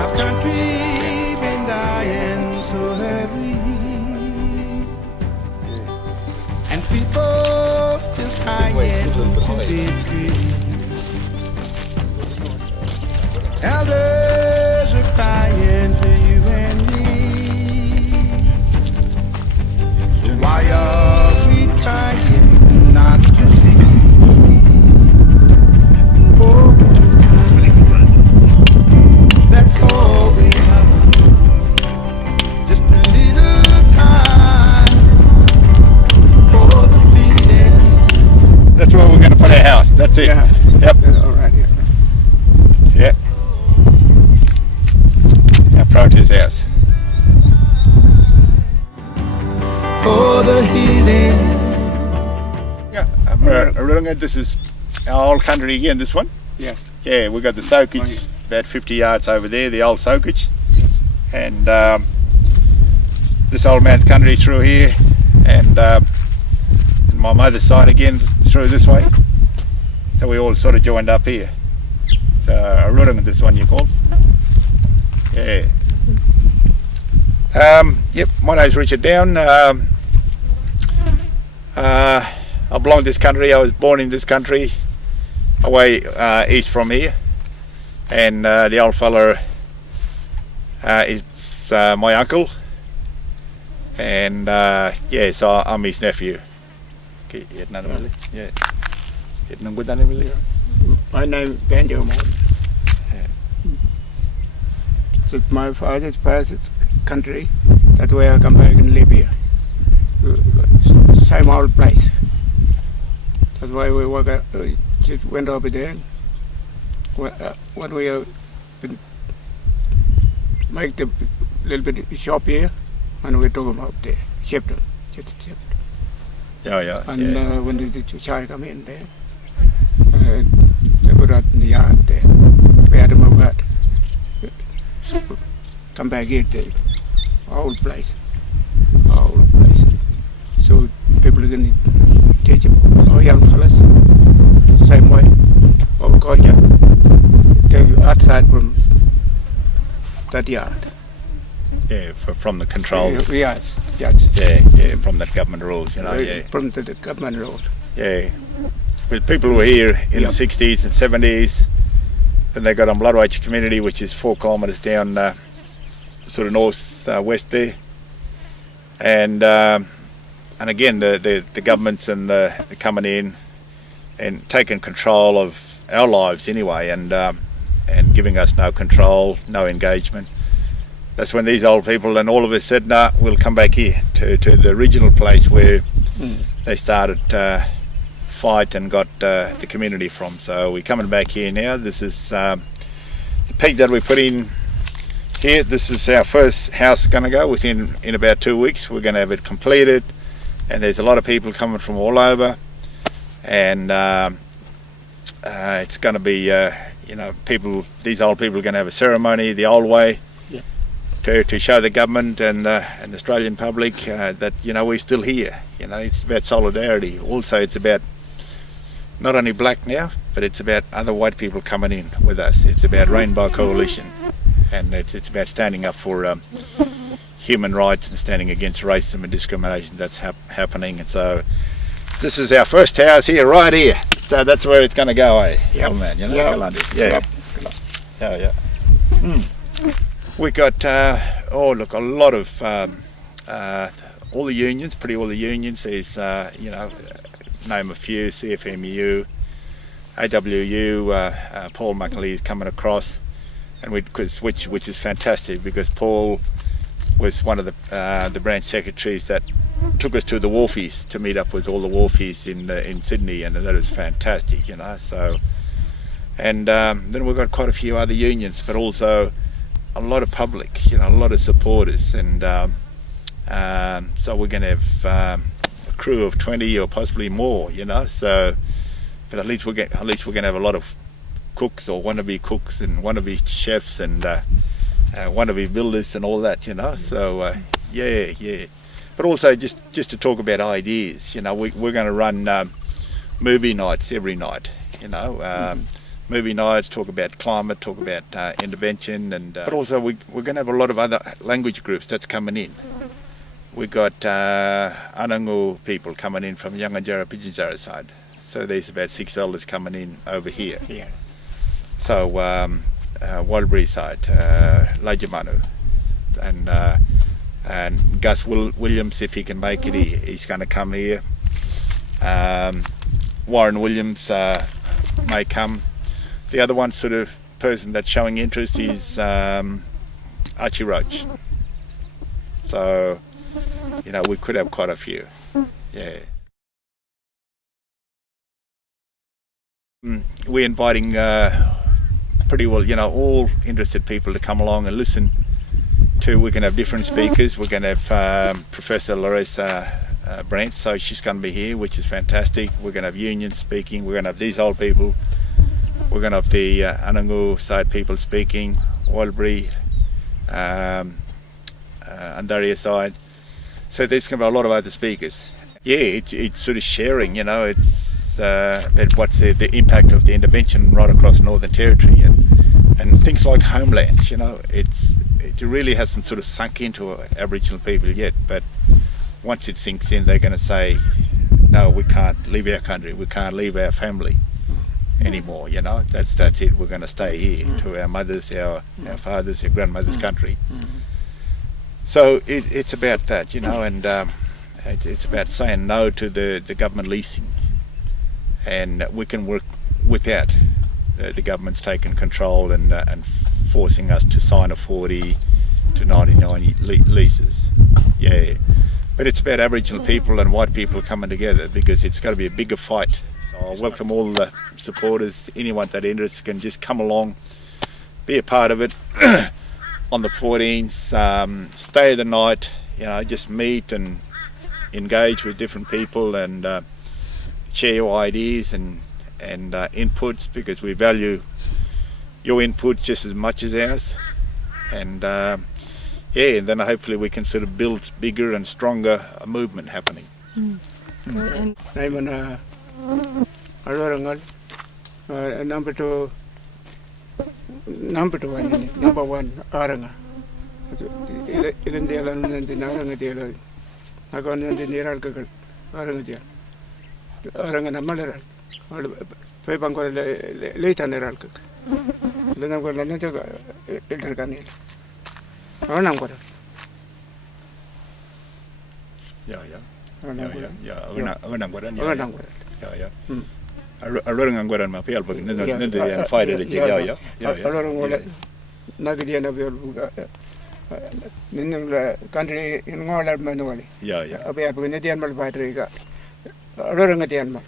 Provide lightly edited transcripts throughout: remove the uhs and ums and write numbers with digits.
Our country been dying so heavy, and people still trying to be free. Elders are crying for you and me. So why are we trying not to see? Oh, that's all we have. Just a little time for the feeling. That's where we're going to put our house. That's it. Yeah. Yep. All right. Yep. Our protest house. For the healing. Yeah. This is our old country again. This one. Yes. Yeah, we got the soakage about 50 yards over there, the old soakage, and this old man's country through here, and my mother's side again through this way. So we all sort of joined up here. So Arurung, this one you call. Yeah. Yep. My name's Richard Down. I belong to this country. I was born in this country, away east from here, and the old fella is my uncle, and yeah, so I'm his nephew. Yeah. My name is Benjamin. It's my father's past country. That's where I come back and live here. Same old place. That's why we work. Just went over there. When we make the little bit shop here, and we took them up there, shipped them, just shipped. Yeah. And when the Shire come in there, they put out in the yard there. We had to move out. Come back here to old place. So people are going to teach them, all young fellas, same way, old culture. Take you outside from that yard. Yeah, from the controls. Yes. Yeah, from that government rules, you know. Yeah. From the government rules. Yeah. But people were here in the 60s and 70s. Then they got Ampilatwatja community, which is 4 kilometres down, sort of north-west there. And again, the governments and the coming in and taking control of our lives anyway, and giving us no control, no engagement. That's when these old people and all of us said, "Nah, we'll come back here to the original place where they started fight and got the community from." So we're coming back here now. This is the peg that we put in here. This is our first house going to go in about 2 weeks. We're going to have it completed, and there's a lot of people coming from all over, and it's going to be these old people are going to have a ceremony the old way. To show the government and the Australian public that we're still here. It's about solidarity. Also, it's about not only black now, but it's about other white people coming in with us. It's about Rainbow Coalition, and it's about standing up for human rights and standing against racism and discrimination that's happening. And so, this is our first house here, right here. So that's where it's going to go, eh? Yep. Old man, Yeah. We got a lot of all the unions, all the unions. There's name a few: CFMU, AWU. Paul McAlee is coming across, and which is fantastic, because Paul was one of the branch secretaries that took us to the wharfies to meet up with all the wharfies in Sydney, and that was fantastic. So, and then we've got quite a few other unions, but also a lot of public, a lot of supporters, and so we're going to have a crew of 20 or possibly more, So, but at least we're going to have a lot of cooks or wannabe cooks and wannabe chefs and wannabe builders and all that, So yeah. But also just to talk about ideas, we're going to run movie nights every night, movie nights, talk about climate, talk about intervention, and but also we're going to have a lot of other language groups that's coming in. We've got Anangu people coming in from Yanganjarra, Pidginjarra side. So there's about 6 elders coming in over here. Yeah. So Walbury side, Lajamanu, and Gus Williams, if he can make it, he's going to come here. Warren Williams may come. The other one sort of person that's showing interest is Archie Roach. So, you know, we could have quite a few. Yeah. We're inviting pretty well, you know, all interested people to come along and listen to. We're going to have different speakers. We're going to have Professor Larissa Brent, so she's going to be here, which is fantastic. We're going to have unions speaking. We're going to have these old people. We're going to have the Anangu side people speaking, Walbury, Andaria side. So there's going to be a lot of other speakers. Yeah, it's sort of sharing, you know, it's about what's the impact of the intervention right across Northern Territory, and things like homelands, you know, it really hasn't sort of sunk into Aboriginal people yet, but once it sinks in, they're going to say, no, we can't leave our country, we can't leave our family anymore, you know, that's it, we're going to stay here to our mothers, our fathers, our grandmothers' country. So it's about that, you know, and it's about saying no to the government leasing, and we can work without the government's taking control and forcing us to sign a 40 to 99 leases. Yeah, but it's about Aboriginal people and white people coming together, because it's got to be a bigger fight. I welcome all the supporters. Anyone that interested can just come along, be a part of it. On the 14th, stay the night, you know, just meet and engage with different people and share your ideas and inputs, because we value your inputs just as much as ours. And yeah, and then hopefully we can sort of build bigger and stronger a movement happening. Alyawarr, number one, Aranga. Even the Alan and the Naranga dealer. I got in the near Aranga Namala. Paybanko later Neralcook. Then I'm going to let Elder Ganil. Anangora. Alyawarr angora ma pial pag nende fight it ya Alyawarr nagdian of your country in Ngola manually. A bear Bunadian Malvatriga. Alyawarr Dianmal.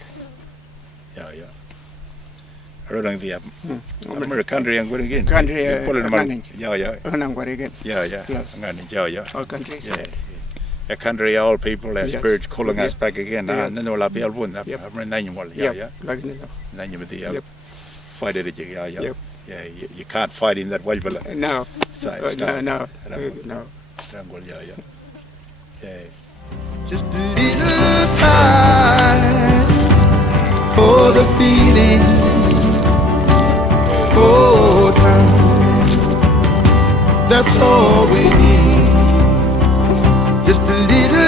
Alyawarr the country and going again. Country again. All countries. A country, all people, our spirits calling us back again. And then all up here, one up. I'm name one. Name with the fight it. Yeah, you can't fight in that way. No. No. Just a little time for the feeling. Oh, time. That's all we need. Just a little